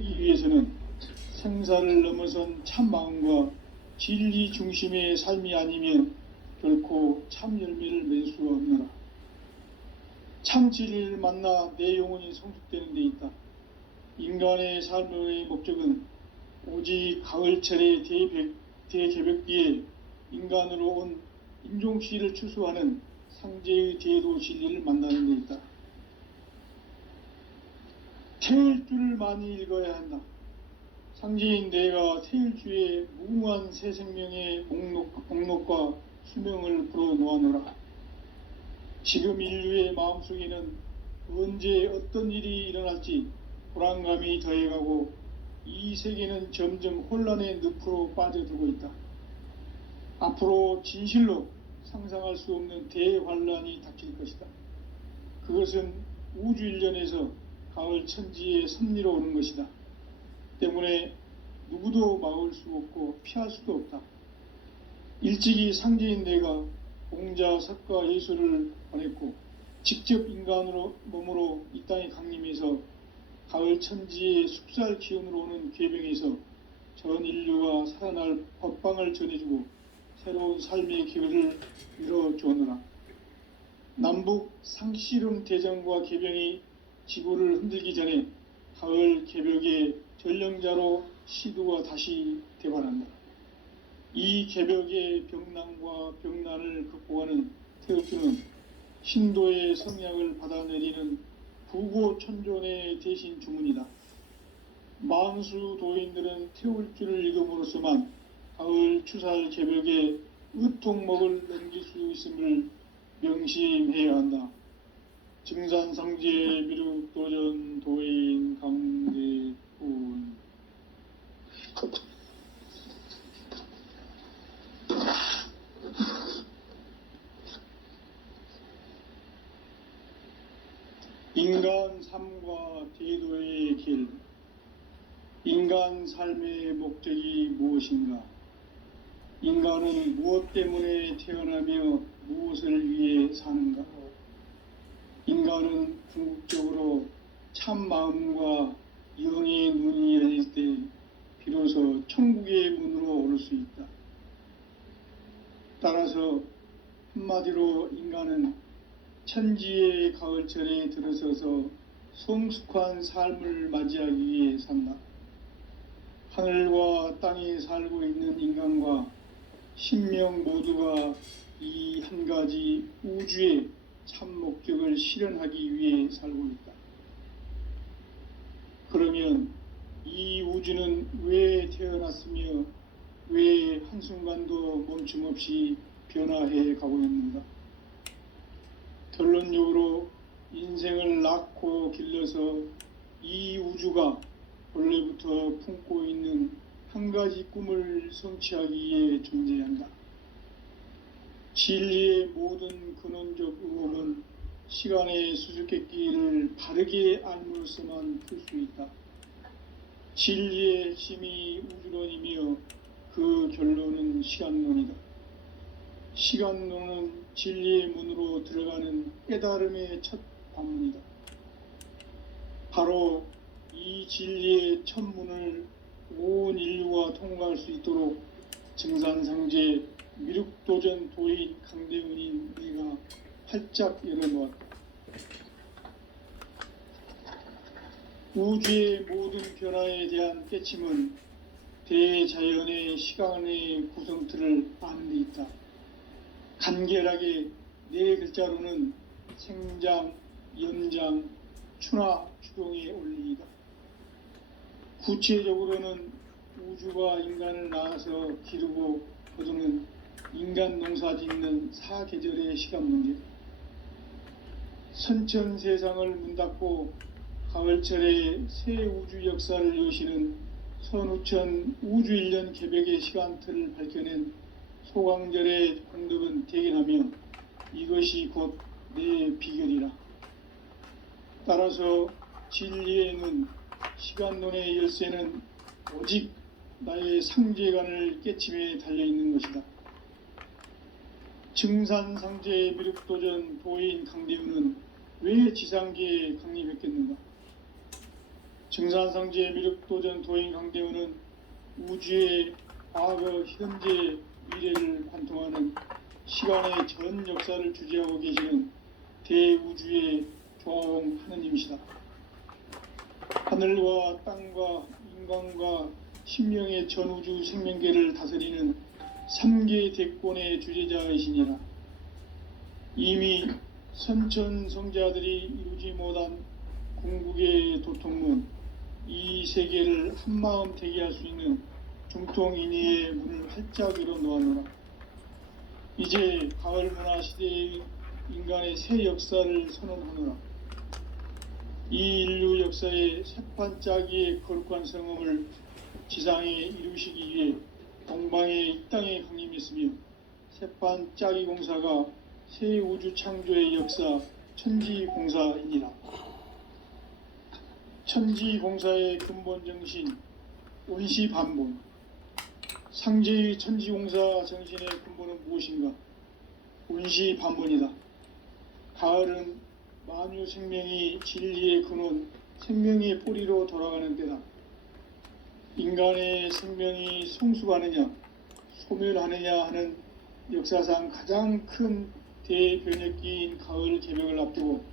하기 위해서는 생사를 넘어선 참마음과 진리 중심의 삶이 아니면 결코 참 열매를 맺을 수가 없노라. 참 진리를 만나 내 영혼이 성숙되는 데 있다. 인간의 삶의 목적은 오직 가을철의 대개벽기에 인간으로 온 인종씨를 추수하는 상제의 제도 진리를 만나는 데 있다. 태일주를 많이 읽어야 한다. 상제인 내가 태일주의 무궁한 새 생명의 목록과 수명을 불어놓아노라. 지금 인류의 마음속에는 언제 어떤 일이 일어날지 불안감이 더해가고 이 세계는 점점 혼란의 늪으로 빠져들고 있다. 앞으로 진실로 상상할 수 없는 대환란이 닥칠 것이다. 그것은 우주 일련에서 가을 천지의 섭리로 오는 것이다. 때문에 누구도 막을 수 없고 피할 수도 없다. 일찍이 상제인 내가 공자, 석가, 예수를 보냈고 직접 인간으로 몸으로 이 땅에 강림해서 가을 천지의 숲살 기운으로 오는 궤병에서 전 인류가 살아날 법방을 전해주고 새로운 삶의 기회를 이뤄주었노라. 남북 상씨름 대전과 궤병이 지구를 흔들기 전에 가을 개벽의 전령자로 시두가 다시 대발한다. 이 개벽의 병난과 병난을 극복하는 태극주는 신도의 성약을 받아내리는 부고천존의 대신 주문이다. 만수 도인들은 태울주를 읽음으로써만 가을 추살 개벽의 의통목을 넘길 수 있음을 명심해야 한다. 증산상제 미륵도전 도인 강대훈. 인간 삶과 제도의 길. 인간 삶의 목적이 무엇인가? 인간은 무엇 때문에 태어나며 무엇을 위해 사는가? 인간은 궁극적으로 참 마음과 영의 눈이 열릴 때 비로소 천국의 문으로 오를 수 있다. 따라서 한마디로 인간은 천지의 가을철에 들어서서 성숙한 삶을 맞이하기 위해 산다. 하늘과 땅에 살고 있는 인간과 신명 모두가 이 한 가지 우주의 참 목적을 실현하기 위해 살고 있다. 그러면 이 우주는 왜 태어났으며 왜 한순간도 멈춤없이 변화해 가고 있는가? 결론적으로 인생을 낳고 길러서 이 우주가 원래부터 품고 있는 한 가지 꿈을 성취하기 위해 존재한다. 진리의 모든 근원적 의혹은 시간의 수수께끼를 바르게 알므로써만 풀 수 있다. 진리의 핵심이 우주론이며 그 결론은 시간론이다. 시간론은 진리의 문으로 들어가는 깨달음의 첫 관문이다. 바로 이 진리의 첫 문을 온 인류가 통과할 수 있도록 증산상제 미륵도전 도인 강대훈인 내가 활짝 열어놓았다. 우주의 모든 변화에 대한 깨침은 대자연의 시간의 구성틀을 아는 데 있다. 간결하게 네 글자로는 생장, 연장, 추나 추동의 원리이다. 구체적으로는 우주가 인간을 낳아서 기르고 거두는 인간 농사 짓는 사계절의 시간 문제. 선천 세상을 문 닫고 가을철에 새 우주 역사를 여시는 선우천 우주일년 개벽의 시간틀을 밝혀낸 소강절의 공덕은 대견하며 이것이 곧 내 비결이라. 따라서 진리의 눈, 시간론의 열쇠는 오직 나의 상제관을 깨침에 달려있는 것이다. 증산상제 미륵도전 도인 강대훈은 왜 지상계에 강림했겠는가? 증산상제 미륵도전 도인 강대우는 우주의 과거, 현재, 미래를 관통하는 시간의 전 역사를 주재하고 계시는 대우주의 조화홍 하느님이시다. 하늘과 땅과 인간과 신명의 전우주 생명계를 다스리는 3계 대권의 주재자이시니라. 이미 선천성자들이 이루지 못한 궁극의 도통문, 이 세계를 한마음 되게 할 수 있는 중통인의의 문을 활짝 열어 놓았노라. 이제 가을 문화 시대의 인간의 새 역사를 선언하노라. 이 인류 역사의 새판짜기의 거룩한 성음을 지상에 이루시기 위해 동방의 이 땅에 강림했으며 새판짜기 공사가 새 우주 창조의 역사 천지공사이니라. 천지공사의 근본 정신 원시반본. 상제의 천지공사 정신의 근본은 무엇인가? 원시반본이다. 가을은 만유 생명이 진리의 근원, 생명의 뿌리로 돌아가는 때다. 인간의 생명이 성숙하느냐, 소멸하느냐 하는 역사상 가장 큰 대변혁기인 가을 개벽을 앞두고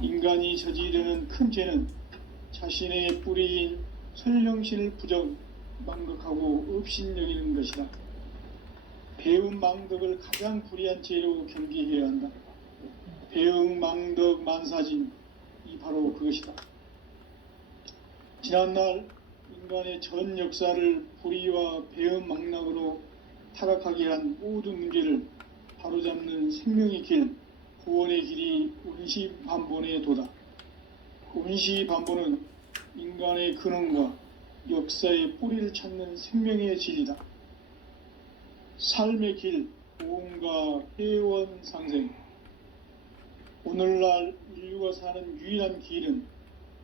인간이 저지르는 큰 죄는 자신의 뿌리인 설령신을 부정, 망덕하고 업신여기는 것이다. 배움 망덕을 가장 불의한 죄로 경계해야 한다. 배움 망덕 만사진, 이 바로 그것이다. 지난날 인간의 전 역사를 불의와 배움 망락으로 타락하게 한 모든 문제를 바로잡는 생명의 길, 구원의 길이 원시반본의 도다. 원시반본은 인간의 근원과 역사의 뿌리를 찾는 생명의 진리다. 삶의 길, 보험과 회원 상생. 오늘날 인류가 사는 유일한 길은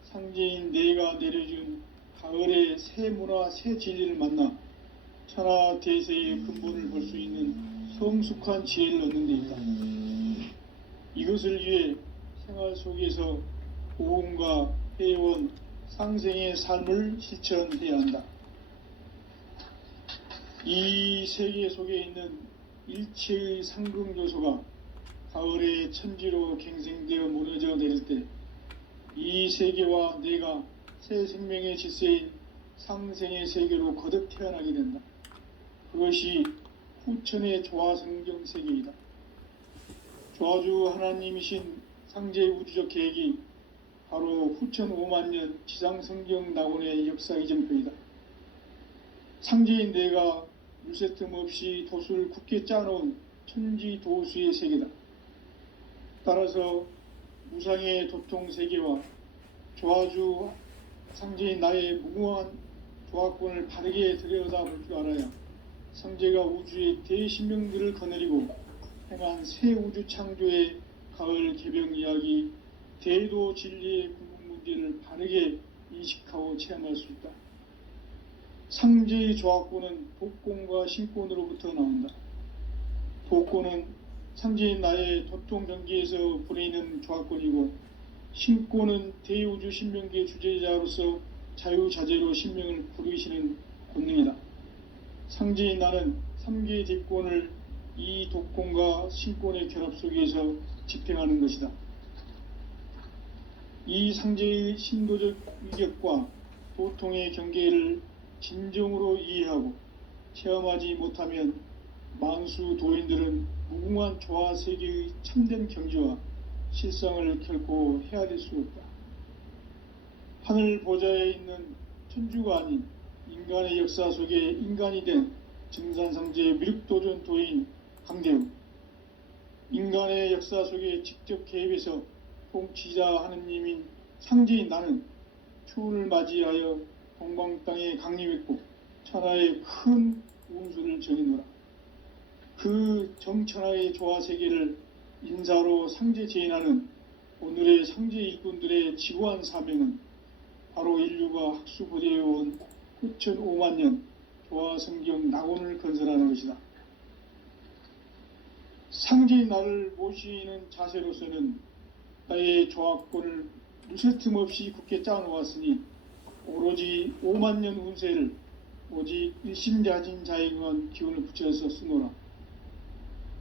상제인 내가 내려준 가을의 새 문화, 새 진리를 만나 천하 대세의 근본을 볼 수 있는 성숙한 지혜를 얻는 데 있다. 이것을 위해 생활 속에서 보험과 회원, 상생의 삶을 실천해야 한다. 이 세계 속에 있는 일체의 상극 요소가 가을의 천지로 갱생되어 무너져 내릴 때 이 세계와 내가 새 생명의 질서인 상생의 세계로 거듭 태어나게 된다. 그것이 후천의 조화성경 세계이다. 조화주 하나님이신 상제의 우주적 계획이 바로 후천 5만년 지상성경 낙원의 역사 이전표이다. 상제인 내가 물새 틈 없이 도수를 굳게 짜놓은 천지도수의 세계다. 따라서 무상의 도통 세계와 조화주 상제인 나의 무궁한 조화권을 바르게 들여다볼 줄 알아야 상제가 우주의 대신명들을 거느리고 행한 새 우주 창조의 가을 개병 이야기, 대도 진리의 궁극 문제를 바르게 인식하고 체험할 수 있다. 상제의 조화권은 복권과 신권으로부터 나온다. 복권은 상제인 나의 도통 경계에서 부리는 조화권이고, 신권은 대우주 신명계 주제자로서 자유자재로 신명을 부르시는 권능이다. 상제인 나는 3개의 대권을 이 독권과 신권의 결합 속에서 집행하는 것이다. 이 상제의 신도적 위격과 도통의 경계를 진정으로 이해하고 체험하지 못하면 만수 도인들은 무궁한 조화 세계의 참된 경지와 실상을 결코 헤아릴 수 없다. 하늘 보좌에 있는 천주가 아닌 인간의 역사 속에 인간이 된 증산상제 미륵도전 도인 강대우, 인간의 역사 속에 직접 개입해서 통치자 하느님인 상제인 나는 추운을 맞이하여 동방 땅에 강림했고 천하의 큰 운수를 전해노라. 그 정천하의 조화 세계를 인사로 상제 제인하는 오늘의 상제 일꾼들의 지구한 사명은 바로 인류가 학수부대해온 후천 5만년 조화성경 낙원을 건설하는 것이다. 상제인 나를 모시는 자세로서는 나의 조화권을 무쇠 틈 없이 굳게 짜놓았으니 오로지 5만 년 운세를 오직 일심자진 자에게만 기운을 붙여서 쓰노라.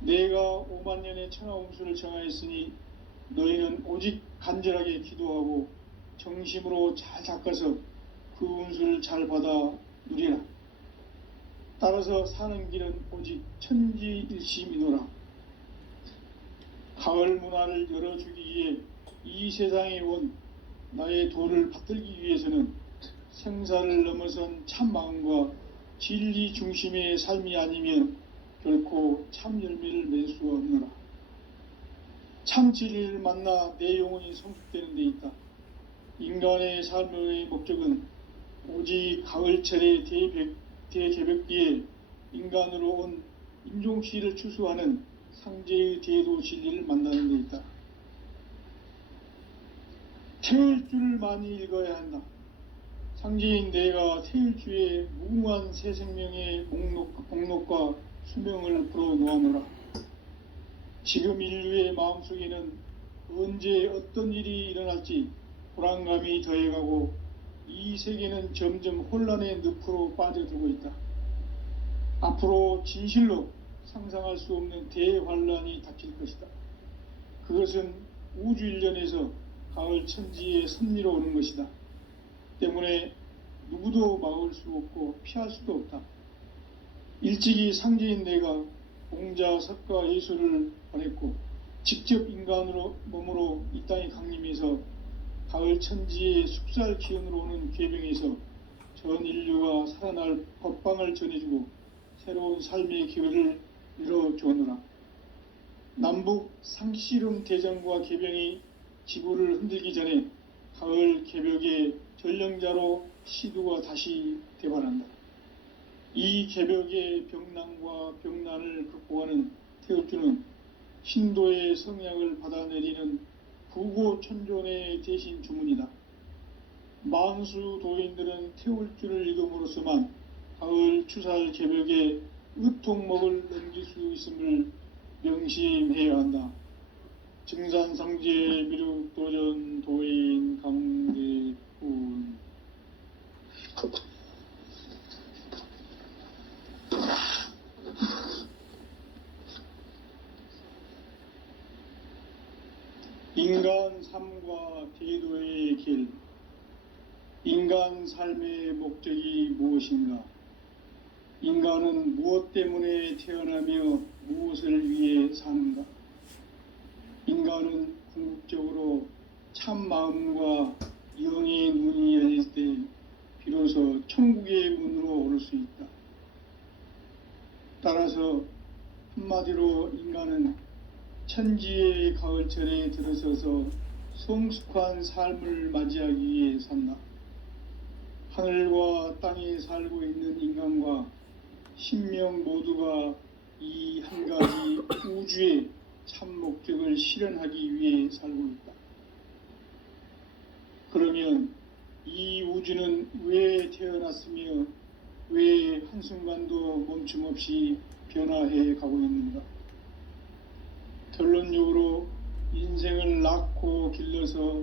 내가 5만 년의 천하 운수를 정하였으니 너희는 오직 간절하게 기도하고 정심으로 잘 닦아서 그 운수를 잘 받아 누리라. 따라서 사는 길은 오직 천지일심이노라. 가을 문화를 열어주기 위해 이 세상에 온 나의 도를 받들기 위해서는 생사를 넘어선 참 마음과 진리 중심의 삶이 아니면 결코 참 열매를 맺을 수가 없노라. 참 진리를 만나 내 영혼이 성숙되는 데 있다. 인간의 삶의 목적은 오직 가을철의 대개벽기에 인간으로 온 인종씨를 추수하는 상제의 대도 진리를 만나는 데 있다. 태울 줄을 많이 읽어야 한다. 상제인 내가 태일주의 무궁한 새 생명의 목록과 수명을 불어놓아노라. 지금 인류의 마음속에는 언제 어떤 일이 일어날지 불안감이 더해가고 이 세계는 점점 혼란의 늪으로 빠져들고 있다. 앞으로 진실로 상상할 수 없는 대환란이 닥칠 것이다. 그것은 우주 일련에서 가을 천지의 섭리로 오는 것이다. 때문에 누구도 막을 수 없고 피할 수도 없다. 일찍이 상제인 내가 공자, 석가, 예수를 보냈고 직접 인간으로 몸으로 이 땅에 강림해서 가을 천지의 숙살 기운으로 오는 궤병에서 전 인류가 살아날 법방을 전해주고 새로운 삶의 기회를 이뤄주었노라. 남북 상씨름 대전과 개병이 지구를 흔들기 전에 가을 개벽의 전령자로 시두가 다시 대발한다. 이 개벽의 병난과 병난을 극복하는 태울주는 신도의 성약을 받아내리는 부고천존의 대신 주문이다. 만수 도인들은 태울주를 읽음으로써만 가을 추살 개벽의 의통목을 넘길 수 있음을 명심해야 한다. 증산상제 미륵도전 도인 강대훈. 인간 삶과 대도의 길. 인간 삶의 목적이 무엇인가? 인간은 무엇 때문에 태어나며 무엇을 위해 사는가? 인간은 궁극적으로 참 마음과 영의 눈이 열릴 때 비로소 천국의 문으로 오를 수 있다. 따라서 한마디로 인간은 천지의 가을철에 들어서서 성숙한 삶을 맞이하기 위해 산다. 하늘과 땅에 살고 있는 인간과 신명 모두가 이 한 가지 우주의 참 목적을 실현하기 위해 살고 있다. 그러면 이 우주는 왜 태어났으며 왜 한순간도 멈춤 없이 변화해 가고 있는가? 결론적으로 인생을 낳고 길러서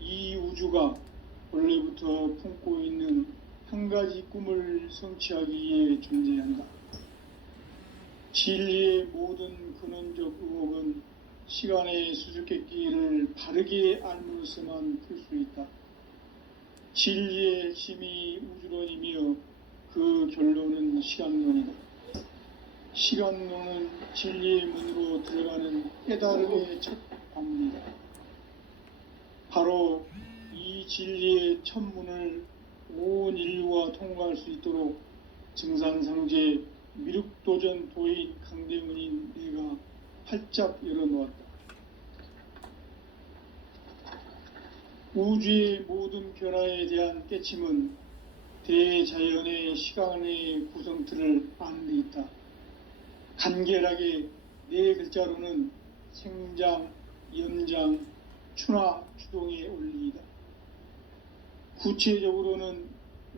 이 우주가 원래부터 품고 있는 한 가지 꿈을 성취하기 위해 존재한다. 진리의 모든 근원적 의혹은 시간의 수수께끼를 바르게 알므로서만 풀 수 있다. 진리의 핵심이 우주론이며 그 결론은 시간론이다. 시간론은 진리의 문으로 들어가는 깨달음의 첫 관문이다. 바로 이 진리의 첫 문을 온 인류가 통과할 수 있도록 증산상제 미륵도전 도인 강대문인 내가 활짝 열어놓았다. 우주의 모든 변화에 대한 깨침은 대자연의 시간의 구성틀을 아는 데 있다. 간결하게 네 글자로는 생장, 연장, 추나, 추동의 원리이다. 구체적으로는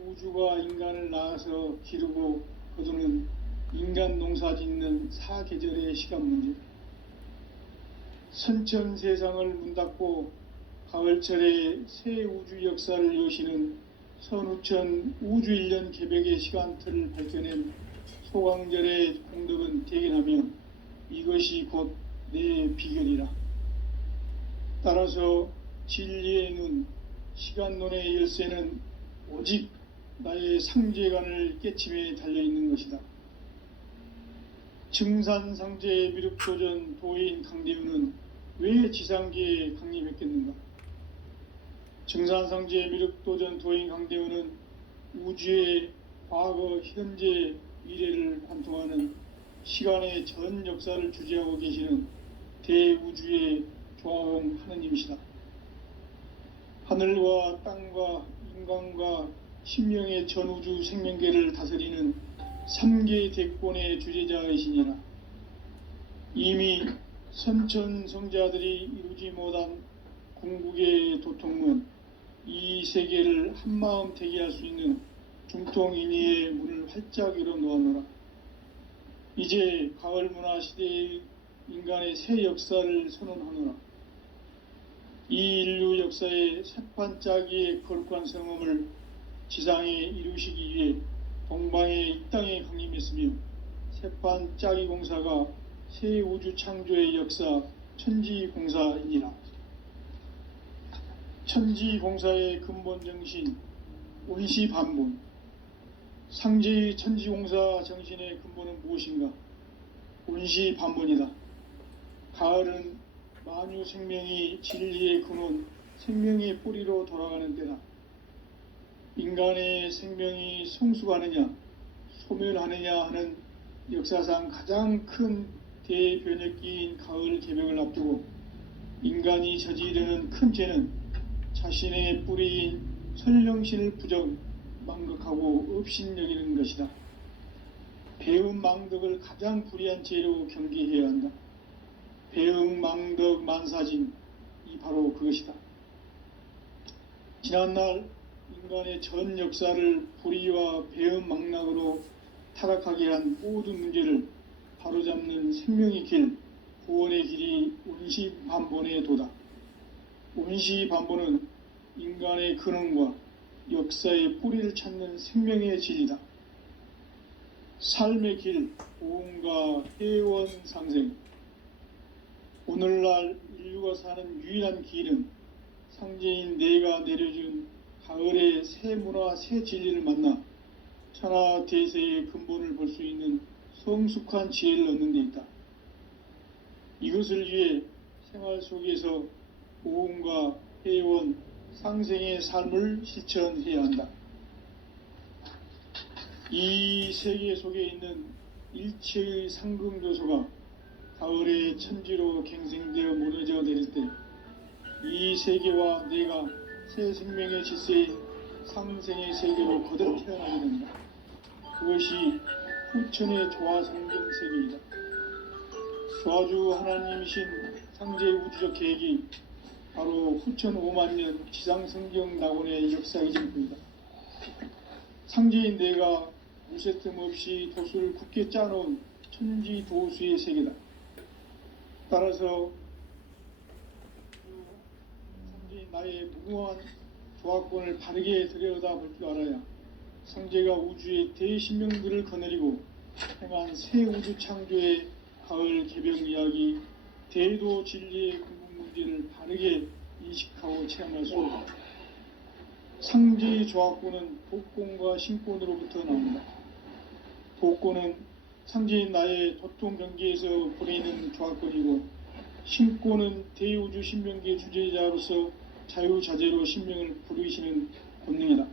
우주가 인간을 낳아서 기르고 거두는 인간 농사 짓는 사계절의 시간 문제다. 선천 세상을 문 닫고 가을철에 새 우주 역사를 여시는 선우천 우주일년 개벽의 시간틀을 밝혀낸 소강절의 공덕은 대견하며 이것이 곧 내 비결이라. 따라서 진리의 눈, 시간론의 열쇠는 오직 나의 상제관을 깨침에 달려있는 것이다. 증산상제의 미륵도전 도인 강대우는 왜 지상계에 강림했겠는가? 증산상제의 미륵도전 도인 강대우는 우주의 과거, 현재, 미래를 관통하는 시간의 전 역사를 주재하고 계시는 대우주의 조화원 하느님이시다. 하늘과 땅과 인간과 신명의 전우주 생명계를 다스리는 3계 대권의 주재자이시니라. 이미 선천성자들이 이루지 못한 궁극의 도통문, 이 세계를 한마음 대기할 수 있는 중통인의의 문을 활짝 열어놓았노라. 이제 가을문화 시대의 인간의 새 역사를 선언하노라. 이 인류 역사의 새판짜기의 거룩한 성음을 지상에 이루시기 위해 동방의 이 땅에 강림했으며 새판짜기 공사가 새 우주 창조의 역사 천지공사이니라. 천지공사의 근본 정신 온시반본, 상제의 천지공사 정신의 근본은 무엇인가? 온시반본이다. 가을은 만유 생명이 진리의 근원, 생명의 뿌리로 돌아가는 때다. 인간의 생명이 성숙하느냐, 소멸하느냐 하는 역사상 가장 큰 대변혁기인 가을 개벽을 앞두고 인간이 저지르는 큰 죄는 자신의 뿌리인 설령신을 부정, 망극하고 업신여기는 것이다. 배음 망덕을 가장 불의한 죄로 경계해야 한다. 배음 망덕 만사진, 이 바로 그것이다. 지난날 인간의 전 역사를 불의와 배음 망락으로 타락하게 한 모든 문제를 바로잡는 생명의 길, 구원의 길이 온시반본의 도다. 온시반본은 인간의 근원과 역사의 뿌리를 찾는 생명의 진리다. 삶의 길, 보험과 회원 상생. 오늘날 인류가 사는 유일한 길은 상제인 내가 내려준 가을의 새 문화, 새 진리를 만나 천하 대세의 근본을 볼 수 있는 성숙한 지혜를 얻는 데 있다. 이것을 위해 생활 속에서 보험과 회원, 상생의 삶을 실천해야 한다. 이 세계 속에 있는 일체의 상금 요소가 가을의 천지로 갱생되어 무너져 내릴 때 이 세계와 내가 새 생명의 질서인 상생의 세계로 거듭 태어나게 된다. 그것이 후천의 조화성경 세계이다. 조화주 하나님이신 상제의 우주적 계획이 바로 후천 5만년 지상성경 낙원의 역사이실 뿐이다. 상제인 내가 무쇠 틈 없이 도수를 굳게 짜놓은 천지도수의 세계다. 따라서 상제인 나의 무궁한 조화권을 바르게 들여다볼 줄 알아야 상제가 우주의 대신명들을 거느리고 행한 새 우주 창조의 가을 개벽 이야기, 대도 진리의 궁극 문제를 바르게 인식하고 체험할 수 있다. 상제의 조화권은 독권과 신권으로부터 나온다. 독권은 상제인 나의 도통 경계에서 보내는 조화권이고, 신권은 대우주 신명계 주제자로서 자유자재로 신명을 부르시는 본능이다.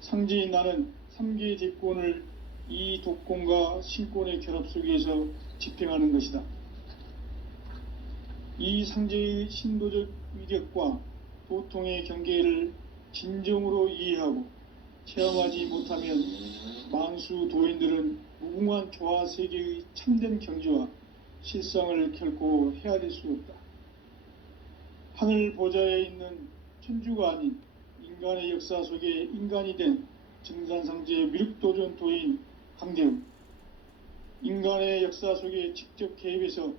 상제인 나는 3계 대권을 이 독권과 신권의 결합 속에서 집행하는 것이다. 이 상제의 신도적 위력과 도통의 경계를 진정으로 이해하고 체험하지 못하면 만수 도인들은 무궁한 조화 세계의 참된 경지와 실상을 결코 헤아릴 수 없다. 하늘 보좌에 있는 천주가 아닌 인간의 역사 속에 인간이 된 증산상제의 미륵도전 도인 강대우, 인간의 역사 속에 직접 개입해서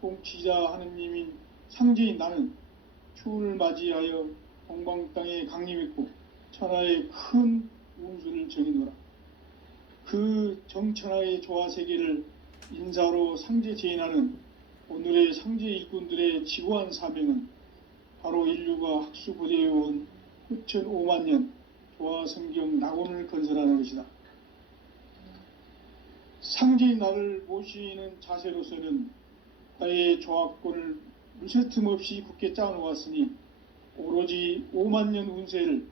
통치자 하느님인 상제인 나는 추운을 맞이하여 동방 땅에 강림했고 천하의 큰 운수를 정해놓으라. 그 정천하의 조화세계를 인사로 상제 제인하는 오늘의 상제 일꾼들의 지고한 사명은 바로 인류가 학수고대해온 후천 5만 년 조화성경 낙원을 건설하는 것이다. 상제의 나를 모시는 자세로서는 나의 조합권을 무쇠틈 없이 굳게 짜놓았으니 오로지 5만 년 운세를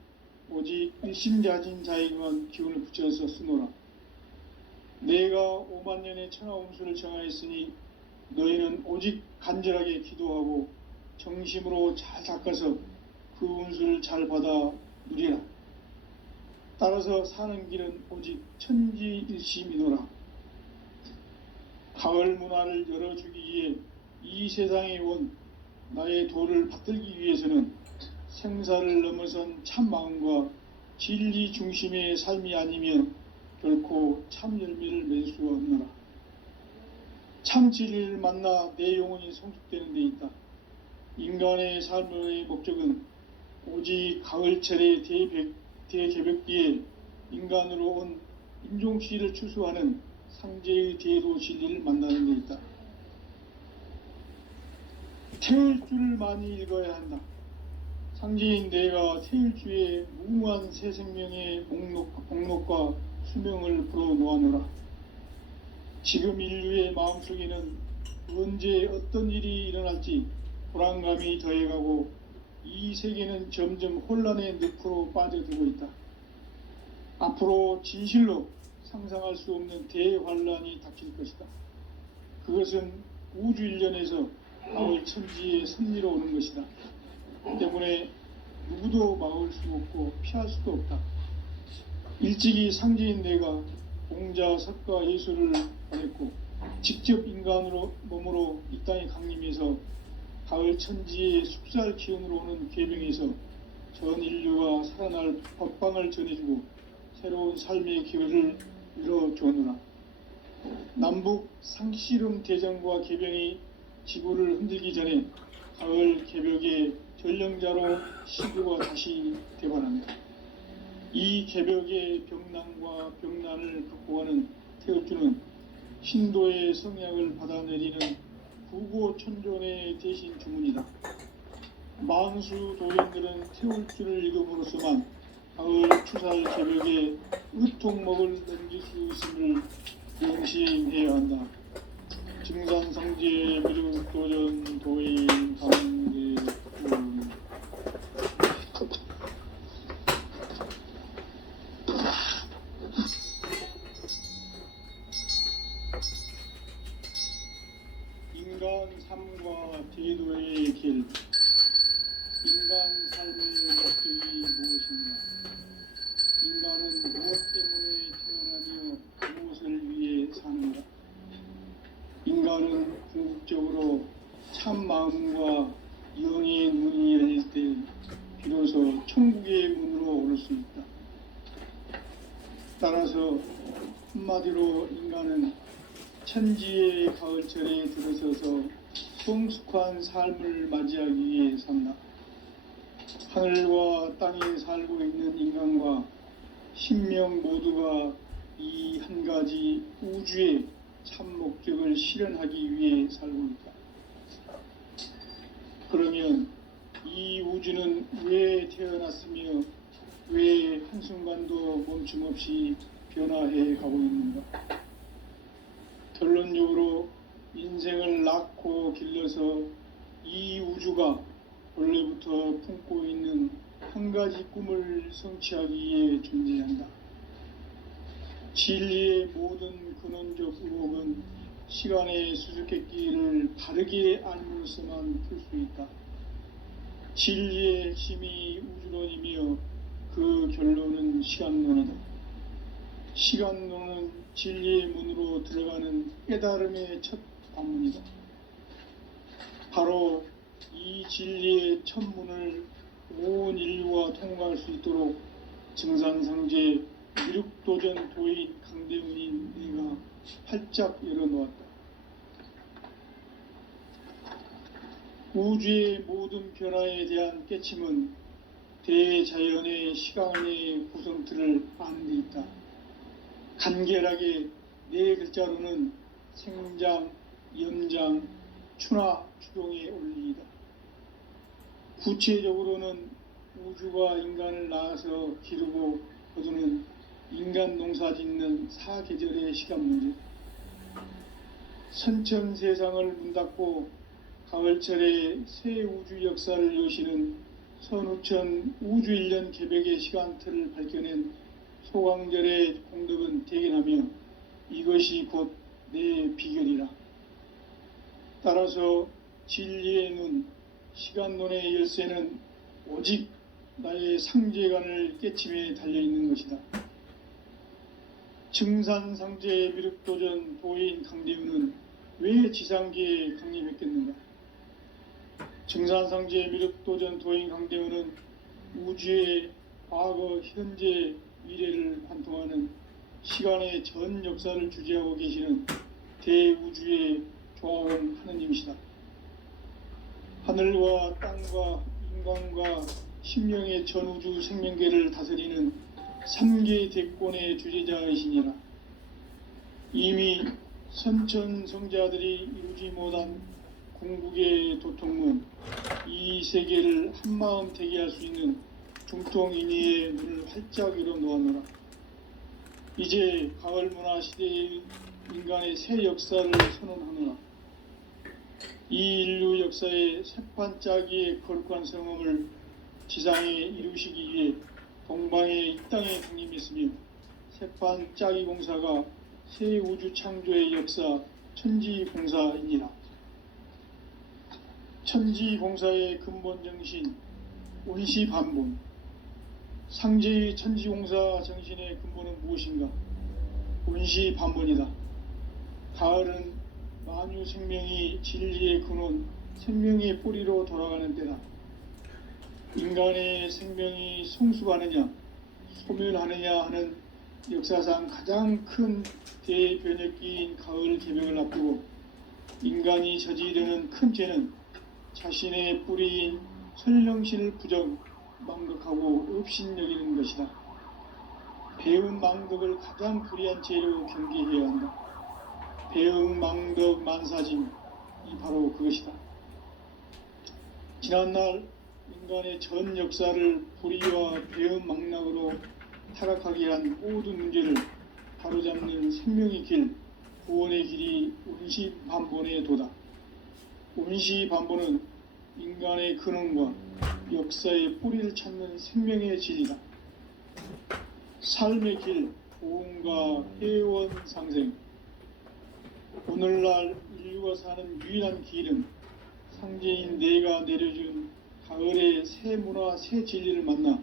오직 일심자진 자에게만 기운을 붙여서 쓰노라. 내가 5만 년의 천하 운수를 정하였으니 너희는 오직 간절하게 기도하고 정심으로 잘 닦아서 그 운수를 잘 받아 누리라. 따라서 사는 길은 오직 천지일심이노라. 가을 문화를 열어주기 위해 이 세상에 온 나의 도를 받들기 위해서는 생사를 넘어선 참 마음과 진리 중심의 삶이 아니면 결코 참 열매를 맺을 수가 없노라. 참 진리를 만나 내 영혼이 성숙되는 데 있다. 인간의 삶의 목적은 오직 가을철의 대개벽기에 인간으로 온 인종씨를 추수하는 상제의 대도 진리를 만나는 데 있다. 태일주를 많이 읽어야 한다. 상제인 내가 태일주의 무궁한 새 생명의 목록과 수명을 불어놓아노라. 지금 인류의 마음속에는 언제 어떤 일이 일어날지 불안감이 더해가고 이 세계는 점점 혼란의 늪으로 빠져들고 있다. 앞으로 진실로 상상할 수 없는 대환란이 닥칠 것이다. 그것은 우주 일련에서 가을 천지의 섭리로 오는 것이다. 때문에 누구도 막을 수 없고 피할 수도 없다. 일찍이 상제인 내가 공자, 석가, 예수를 보냈고 직접 인간으로 몸으로 이 땅에 강림해서 가을 천지의 숙살 기운으로 오는 계명에서 전 인류가 살아날 법방을 전해주고 새로운 삶의 기회를 이뤄주느라. 남북 상씨름 대전과 개병이 지구를 흔들기 전에 가을 개벽의 전령자로 시구가 다시 되반합니다. 이 개벽의 병난과 병난을 극복하는 태울주는 신도의 성향을 받아내리는 구고천존의 대신 주문이다. 만수 도인들은 태울주를 읽음으로써만 가을 추살 개벽에 의통목을 넘길 수 있음을 명심해야 한다. 증산성제 미륵도전 도인 강대군. 인간 삶과 제도의 길. 인간 삶의 목적이 무엇인가? 인간은 무엇 때문에 태어나며 무엇을 위해 사는가? 인간은 궁극적으로 참 마음과 영의 문이 열릴 때 비로소 천국의 문으로 오를 수 있다. 따라서 한마디로 인간은 천지의 가을철에 들어서서 성숙한 삶을 맞이하기 위해 산다. 하늘과 땅에 살고 있는 인간과 신명 모두가 이 한 가지 우주의 참 목적을 실현하기 위해 살고 있다. 그러면 이 우주는 왜 태어났으며 왜 한순간도 멈춤없이 변화해 가고 있는가? 결론적으로 인생을 낳고 길러서 이 우주가 원래부터 품고 있는 한 가지 꿈을 성취하기 위해 존재한다. 진리의 모든 근원적 의혹은 시간의 수수께끼를 바르게 알므로서만 풀 수 있다. 진리의 핵심이 우주론이며 그 결론은 시간론이다. 시간론은 진리의 문으로 들어가는 깨달음의 첫 관문이다. 바로 이 진리의 첫 문을 온 인류가 통과할 수 있도록 증산상제 미륵도전 도인 강대훈인 내가 활짝 열어놓았다. 우주의 모든 변화에 대한 깨침은 대자연의 시간의 구성틀을 아는 데 있다. 간결하게 네 글자로는 생장, 연장, 추나 추동의 원리이다. 구체적으로는 우주가 인간을 낳아서 기르고 거두는 인간 농사 짓는 사계절의 시간 문제, 선천 세상을 문닫고 가을철에 새 우주 역사를 여시는 선우천 우주일년 개벽의 시간틀을 밝혀낸 소강절의 공덕은 대견하며 이것이 곧 내 비결이라. 따라서 진리의 눈, 시간론의 열쇠는 오직 나의 상제관을 깨침에 달려있는 것이다. 증산상제의 미륵도전 도인 강대우는 왜 지상계에 강림했겠는가? 증산상제의 미륵도전 도인 강대우는 우주의 과거, 현재, 미래를 관통하는 시간의 전 역사를 주재하고 계시는 대우주의 조화원 하느님이시다. 하늘과 땅과 인간과 심령의 전우주 생명계를 다스리는 3계 대권의 주재자이시니라. 이미 선천성자들이 이루지 못한 궁극의 도통은 이 세계를 한마음 되게 할 수 있는 중통인의의 문을 활짝 열어 놓았노라. 이제 가을 문화 시대의 인간의 새 역사를 선언하노라. 이 인류 역사의 새판짜기의 거룩한 성음을 지상에 이루시기 위해 동방의 이 땅에 강림했으며 새판짜기 공사가 새 우주 창조의 역사 천지공사이니라. 천지공사의 근본 정신 온시반본, 상제의 천지공사 정신의 근본은 무엇인가? 온시반본이다. 가을은 만유 생명이 진리의 근원, 생명의 뿌리로 돌아가는 때다. 인간의 생명이 성숙하느냐, 소멸하느냐 하는 역사상 가장 큰 대변혁기인 가을 개벽을 앞두고 인간이 저지르는 큰 죄는 자신의 뿌리인 설령신을 부정, 망덕하고 업신여기는 것이다. 배은 망덕을 가장 불의한 죄로 경계해야 한다. 배은 망덕 만사짐, 이 바로 그것이다. 지난날 인간의 전 역사를 불의와 배은 망락으로 타락하게 한 모든 문제를 바로잡는 생명의 길, 구원의 길이 온시반본의 도다. 온시반본은 인간의 근원과 역사의 뿌리를 찾는 생명의 진리다. 삶의 길, 고음과 회원 상생. 오늘날 인류가 사는 유일한 길은 상제인 내가 내려준 가을의 새 문화, 새 진리를 만나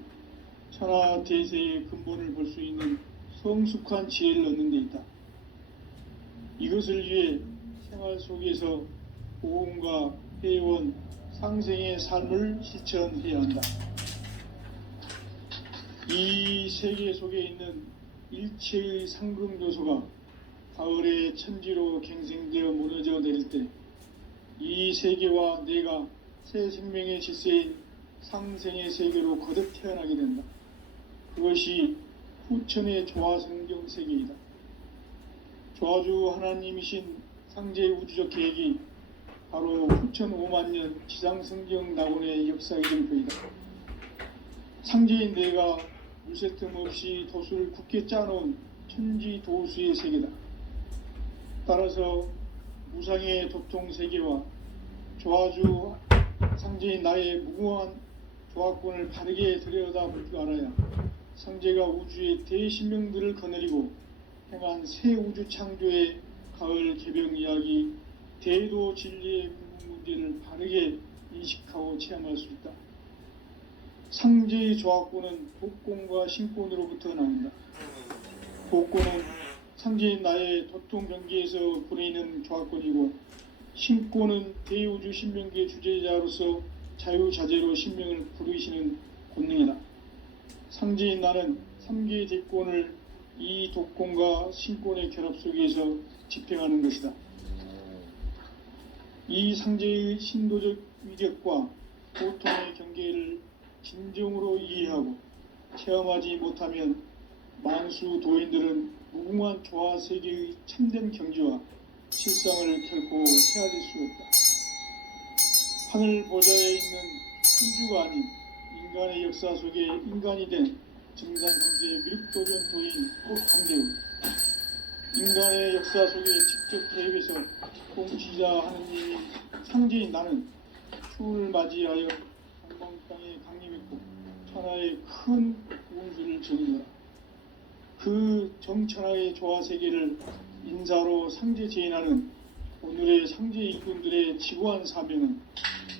천하 대세의 근본을 볼 수 있는 성숙한 지혜를 얻는 데 있다. 이것을 위해 생활 속에서 고음과 회원, 상생의 삶을 실천해야 한다. 이 세계 속에 있는 일체의 상금 요소가 가을의 천지로 갱생되어 무너져 내릴 때 이 세계와 내가 새 생명의 질서인 상생의 세계로 거듭 태어나게 된다. 그것이 후천의 조화성경 세계이다. 조화주 하나님이신 상제의 우주적 계획이 바로 후천 5만년 지상성경 낙원의 역사의 증표이다. 상제인 내가 물새 틈 없이 도수를 굳게 짜놓은 천지도수의 세계다. 따라서 무상의 도통 세계와 조화주 상제인 나의 무궁한 조화권을 바르게 들여다볼 줄 알아야 상제가 우주의 대신명들을 거느리고 행한 새 우주 창조의 가을 개벽 이야기, 대도 진리의 궁극 문제를 바르게 인식하고 체험할 수 있다. 상제의 조화권은 복권과 신권으로부터 나온다. 복권은 상제인 나의 도통 경계에서 보내는 조화권이고, 신권은 대우주 신명계 주제자로서 자유자재로 신명을 부르시는 권능이다. 상제인 나는 3개의 대권을 이 독권과 신권의 결합 속에서 집행하는 것이다. 이 상제의 신도적 위력과 고통의 경계를 진정으로 이해하고 체험하지 못하면 만수 도인들은 무궁한 조화 세계의 참된 경지와 실상을 결코 헤아릴 수 없다. 하늘 보좌에 있는 천주가 아닌 인간의 역사 속에 인간이 된 증산성제의 미륵도전 도인 강대우, 인간의 역사 속에 직접 개입해서 통치자 하느님이 상제인 나는 추운을 맞이하여 동방땅에 강림했고 천하의 큰 운수를 전이노라. 그 정천하의 조화세계를 인사로 상제 제인하는 오늘의 상제 이군들의 지구한 사명은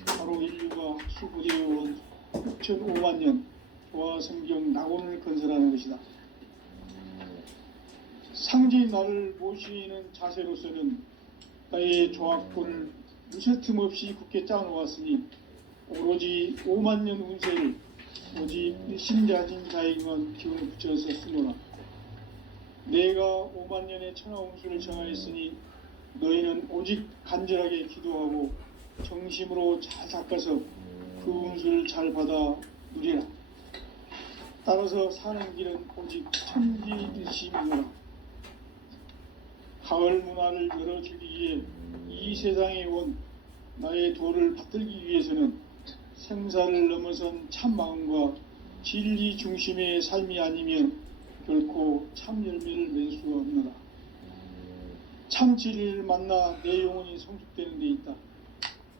바로 인류가 학수부대해온 6,500만 년 조화성경 낙원을 건설하는 것이다. 상제인 나를 모시는 자세로서는 나의 조합권을 무쇠틈 없이 굳게 짜놓았으니 오로지 5만 년 운세를 오직 일심자진 자에게만 기운을 붙여서 쓰노라. 내가 5만 년의 천하 운수를 정하였으니 너희는 오직 간절하게 기도하고 정심으로 잘 닦아서 그 운수를 잘 받아 누리라. 따라서 사는 길은 오직 천지일심이노라. 가을 문화를 열어주기 위해 이 세상에 온 나의 도를 받들기 위해서는 생사를 넘어선 참 마음과 진리 중심의 삶이 아니면 결코 참 열매를 맺을 수가 없노라. 참 진리를 만나 내 영혼이 성숙되는 데 있다.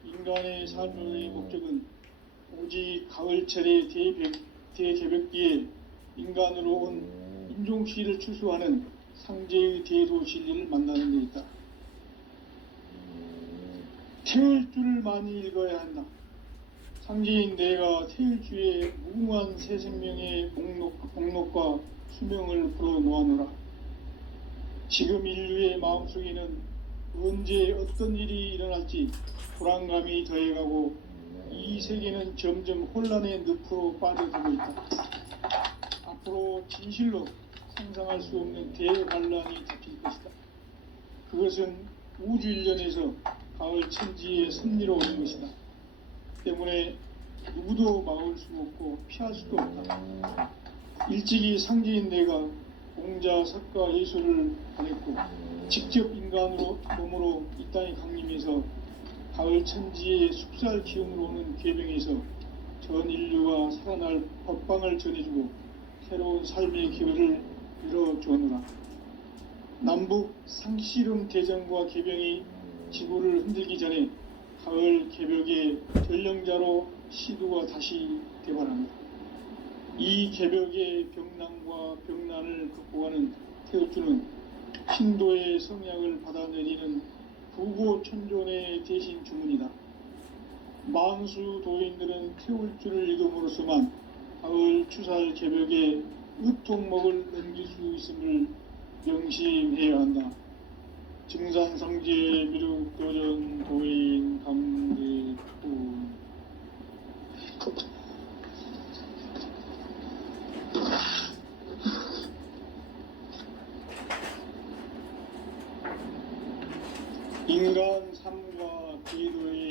인간의 삶의 목적은 오직 가을철의 대개벽기에 인간으로 온 인종시를 추수하는 상제의 대도 진리를 만나는 데 있다. 태울 줄을 많이 읽어야 한다. 상제인 내가 태울 주의 무궁한 새 생명의 목록과 수명을 풀어놓아노라. 지금 인류의 마음속에는 언제 어떤 일이 일어날지 불안감이 더해가고 이 세계는 점점 혼란의 늪으로 빠져들고 있다. 앞으로 진실로 상상할 수 없는 대환란이 닥칠 것이다. 그것은 우주 일련에서 가을 천지의 섭리로 오는 것이다. 때문에 누구도 막을 수 없고 피할 수도 없다. 일찍이 상제인 내가 공자, 석가, 예수를 보냈고 직접 인간으로 몸으로 이 땅에 강림해서 가을 천지의 숙살 기운으로 오는 계병에서 전 인류가 살아날 법방을 전해주고 새로운 삶의 기회를 열어주었노라. 남북 상씨름 대전과 계병이 지구를 흔들기 전에 가을 개벽의 전령자로 시두가 다시 개발합니다. 이 개벽의 병난과 병난을 극복하는 태울주는 신도의 성약을 받아내리는 부고천존의 대신 주문이다. 만수 도인들은 태울주를 읽음으로써만 가을 추살 개벽의 으통목을 넘길 수 있음을 명심해야 한다. 증산성제 미륵도전 도인 강대구. 인간